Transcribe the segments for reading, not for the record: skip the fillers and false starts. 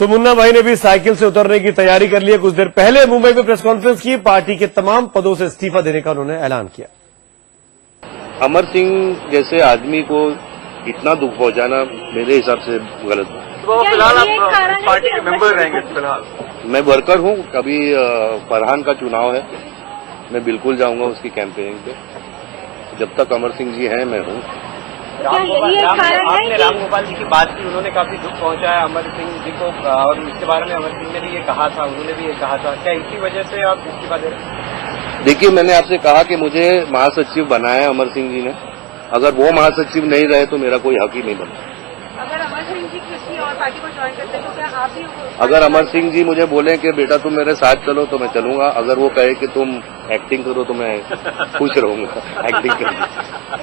तो मुन्ना भाई ने भी साइकिल से उतरने की तैयारी कर ली है। कुछ देर पहले मुंबई में प्रेस कॉन्फ्रेंस की, पार्टी के तमाम पदों से इस्तीफा देने का उन्होंने ऐलान किया। अमर सिंह जैसे आदमी को इतना दुख पहुंचाना मेरे हिसाब से गलत है। तो फिलहाल आप पार्टी के मेंबर रहेंगे? फिलहाल मैं वर्कर हूं। कभी फरहान का चुनाव है, मैं बिल्कुल जाऊंगा उसकी कैंपेनिंग पे। जब तक अमर सिंह जी हैं मैं हूं। आपने राम गोपाल जी की बात की, उन्होंने काफी दुख पहुंचाया अमर सिंह जी को, और इसके बारे में अमर सिंह ने भी ये कहा था, उन्होंने भी ये कहा था। क्या इसी वजह से आप इस्तीफा दे रहे हैं? देखिए, मैंने आपसे कहा कि मुझे महासचिव बनाया अमर सिंह जी ने। अगर वो महासचिव नहीं रहे तो मेरा कोई हक ही नहीं बनता। अगर अमर सिंह जी किसी और पार्टी को ज्वाइन करते हैं तो क्या आप भी? अगर अमर सिंह जी मुझे बोले कि बेटा तुम मेरे साथ चलो तो मैं चलूंगा। अगर वो कहे कि तुम एक्टिंग करो तो मैं खुश रहूंगा एक्टिंग करके।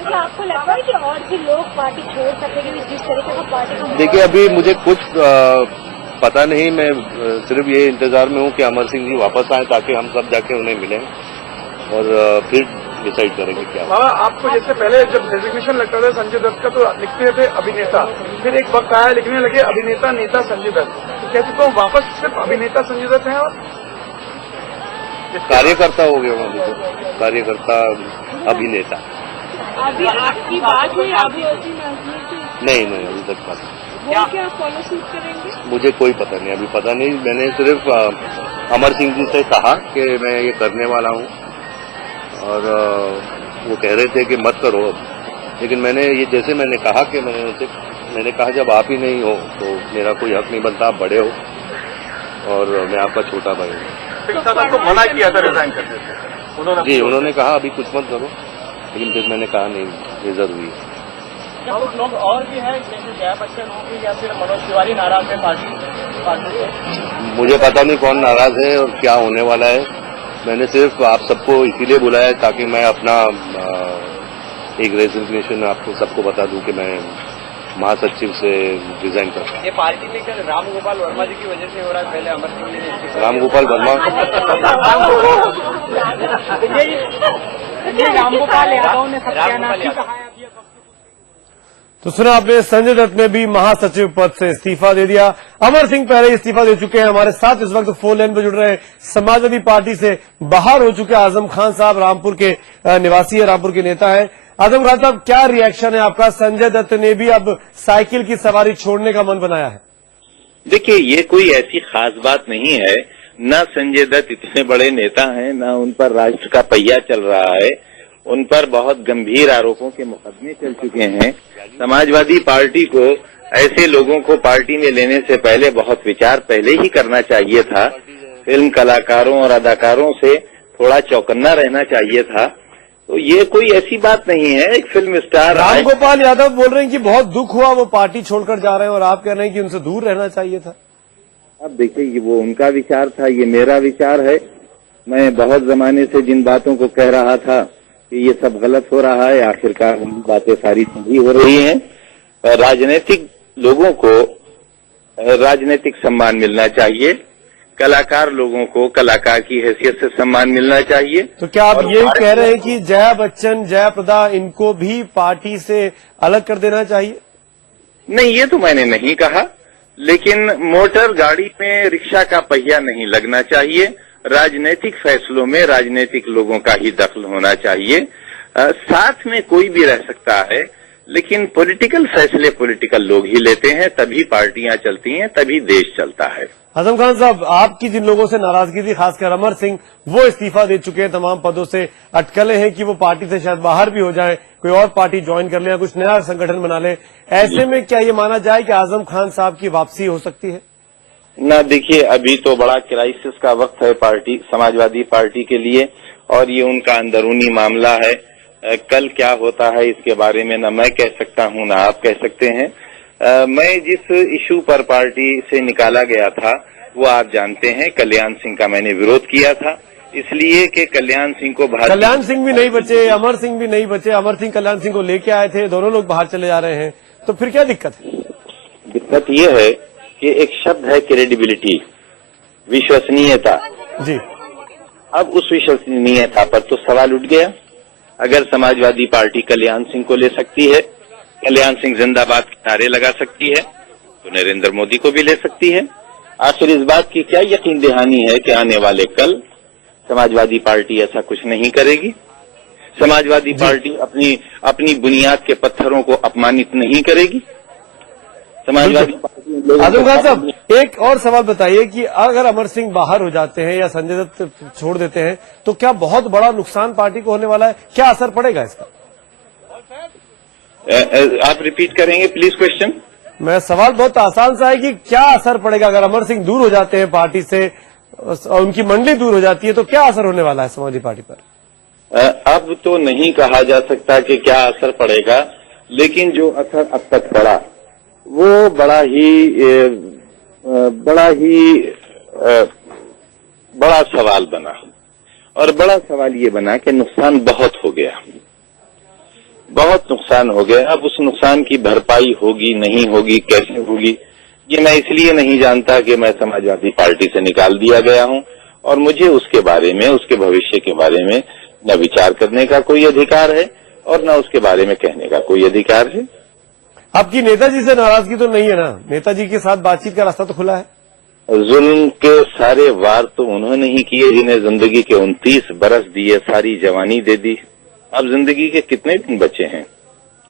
तो आपको लगता है कि और भी लोग पार्टी छोड़ सकते हैं जिस तरीके का पार्टी का? देखिए, अभी मुझे कुछ पता नहीं। मैं सिर्फ ये इंतजार में हूँ कि अमर सिंह जी वापस आए ताकि हम सब जाके उन्हें मिलें और फिर डिसाइड करेंगे क्या। बाबा, आपको जैसे पहले जब डेजिग्नेशन लगता था संजय दत्त का तो लिखते थे अभिनेता, फिर एक वक्त आया लिखने लगे अभिनेता नेता संजय दत्त, तो कहते तो वापस सिर्फ अभिनेता संजय दत्त हैं और कार्यकर्ता हो गया हूँ। तो कार्यकर्ता अभिनेता। अभी आपकी बात हुई अभी नहीं अभी तक बात वो क्या फॉलो सूट करेंगे? मुझे कोई पता नहीं, अभी पता नहीं। मैंने सिर्फ अमर सिंह जी से कहा कि मैं ये करने वाला हूँ और वो कह रहे थे कि मत करो। लेकिन मैंने ये जैसे मैंने कहा कि मैंने कहा जब आप ही नहीं हो तो मेरा कोई हक नहीं बनता। आप बड़े हो और मैं आपका छोटा भाई हूँ। आपको मना किया था रिजाइन करने से? जी, उन्होंने कहा अभी कुछ मत करो, लेकिन फिर मैंने कहा नहीं, ये जरूरी है। कुछ लोग और भी हैं जैसे जया बच्चन होंगी या फिर मनोज तिवारी नाराज है पार्टी से? मुझे पता नहीं कौन नाराज है और क्या होने वाला है। मैंने सिर्फ आप सबको इसीलिए बुलाया ताकि मैं अपना एक रेजिग्नेशन आपको सबको बता दूं कि मैं महासचिव से रिजाइन कर। ये पार्टी लेकर राम गोपाल वर्मा जी की वजह से हो रहा है। पहले अमर सिंह जी ने राम गोपाल वर्मा राम गोपाल यादव ने सत्यानाशी कहा है। तो सुना आपने, संजय दत्त ने भी महासचिव पद से इस्तीफा दे दिया। अमर सिंह पहले इस्तीफा दे चुके हैं। हमारे साथ इस वक्त फोन लाइन पर जुड़ रहे हैं, समाजवादी पार्टी से बाहर हो चुके आजम खान साहब, रामपुर के निवासी है, रामपुर के नेता है। आजम खान साहब, क्या रिएक्शन है आपका? संजय दत्त ने भी अब साइकिल की सवारी छोड़ने का मन बनाया है। देखिए, ये कोई ऐसी खास बात नहीं है। न संजय दत्त इतने बड़े नेता हैं, न उन पर राष्ट्र का पहिया चल रहा है। उन पर बहुत गंभीर आरोपों के मुकदमे चल चुके हैं। समाजवादी पार्टी को ऐसे लोगों को पार्टी में लेने से पहले बहुत विचार पहले ही करना चाहिए था। फिल्म कलाकारों और अदाकारों से थोड़ा चौकन्ना रहना चाहिए था। तो ये कोई ऐसी बात नहीं है। एक फिल्म स्टार राम गोपाल यादव बोल रहे हैं कि बहुत दुख हुआ, वो पार्टी छोड़कर जा रहे हैं, और आप कह रहे हैं कि उनसे दूर रहना चाहिए था। अब देखिए, वो उनका विचार था, ये मेरा विचार है। मैं बहुत जमाने से जिन बातों को कह रहा था कि ये सब गलत हो रहा है, आखिरकार बातें सारी सही हो रही हैं। राजनीतिक लोगों को राजनीतिक सम्मान मिलना चाहिए, कलाकार लोगों को कलाकार की हैसियत से सम्मान मिलना चाहिए। तो क्या आप ये कह रहे हैं कि जया बच्चन, जयाप्रदा, इनको भी पार्टी से अलग कर देना चाहिए? नहीं, ये तो मैंने नहीं कहा, लेकिन मोटर गाड़ी में रिक्शा का पहिया नहीं लगना चाहिए। राजनीतिक फैसलों में राजनीतिक लोगों का ही दखल होना चाहिए। साथ में कोई भी रह सकता है, लेकिन पॉलिटिकल फैसले पॉलिटिकल लोग ही लेते हैं, तभी पार्टियां चलती हैं, तभी देश चलता है। आजम खान साहब, आपकी जिन लोगों से नाराजगी थी, खासकर अमर सिंह, वो इस्तीफा दे चुके हैं तमाम पदों से। अटकलें हैं कि वो पार्टी से शायद बाहर भी हो जाए, कोई और पार्टी ज्वाइन कर ले या कुछ नया संगठन बना ले। ऐसे में क्या ये माना जाए कि आजम खान साहब की वापसी हो सकती है? ना, देखिए, अभी तो बड़ा क्राइसिस का वक्त है पार्टी, समाजवादी पार्टी के लिए, और ये उनका अंदरूनी मामला है। कल क्या होता है इसके बारे में न मैं कह सकता हूं, न आप कह सकते हैं। मैं जिस इशू पर पार्टी से निकाला गया था वो आप जानते हैं। कल्याण सिंह का मैंने विरोध किया था, इसलिए कि कल्याण सिंह को कल्याण सिंह भी नहीं बचे, अमर सिंह भी नहीं बचे। अमर सिंह कल्याण सिंह को लेके आए थे, दोनों लोग बाहर चले जा रहे हैं, तो फिर क्या दिक्कत है? दिक्कत ये है कि एक शब्द है क्रेडिबिलिटी, विश्वसनीयता जी। अब उस विश्वसनीयता पर तो सवाल उठ गया। अगर समाजवादी पार्टी कल्याण सिंह को ले सकती है, कल्याण सिंह जिंदाबाद के नारे लगा सकती है, तो नरेंद्र मोदी को भी ले सकती है। आखिर इस बात की क्या यकीन दहानी है कि आने वाले कल समाजवादी पार्टी ऐसा कुछ नहीं करेगी? समाजवादी पार्टी अपनी बुनियाद के पत्थरों को अपमानित नहीं करेगी? समाजवादी पार्टी आजम खान साहब, एक और सवाल बताइए कि अगर अमर सिंह बाहर हो जाते हैं या संजय दत्त छोड़ देते हैं तो क्या बहुत बड़ा नुकसान पार्टी को होने वाला है? क्या असर पड़ेगा इसका? आप रिपीट करेंगे प्लीज क्वेश्चन? मैं सवाल बहुत आसान सा है कि क्या असर पड़ेगा अगर अमर सिंह दूर हो जाते हैं पार्टी से और उनकी मंडली दूर हो जाती है तो क्या असर होने वाला है समाजवादी पार्टी पर? अब तो नहीं कहा जा सकता कि क्या असर पड़ेगा, लेकिन जो असर अब तक पड़ा वो बड़ा सवाल बना। और बड़ा सवाल ये बना कि नुकसान बहुत हो गया, बहुत नुकसान हो गया। अब उस नुकसान की भरपाई होगी नहीं होगी, कैसे होगी, ये मैं इसलिए नहीं जानता कि मैं समाजवादी पार्टी से निकाल दिया गया हूं और मुझे उसके बारे में, उसके भविष्य के बारे में न विचार करने का कोई अधिकार है और न उसके बारे में कहने का कोई अधिकार है। आपकी नेताजी से नाराजगी तो नहीं है ना? नेताजी के साथ बातचीत का रास्ता तो खुला है। जुल्म के सारे वार तो उन्होंने ही किए जिन्हें जिंदगी के 29 बरस दिए, सारी जवानी दे दी। अब जिंदगी के कितने दिन बचे हैं?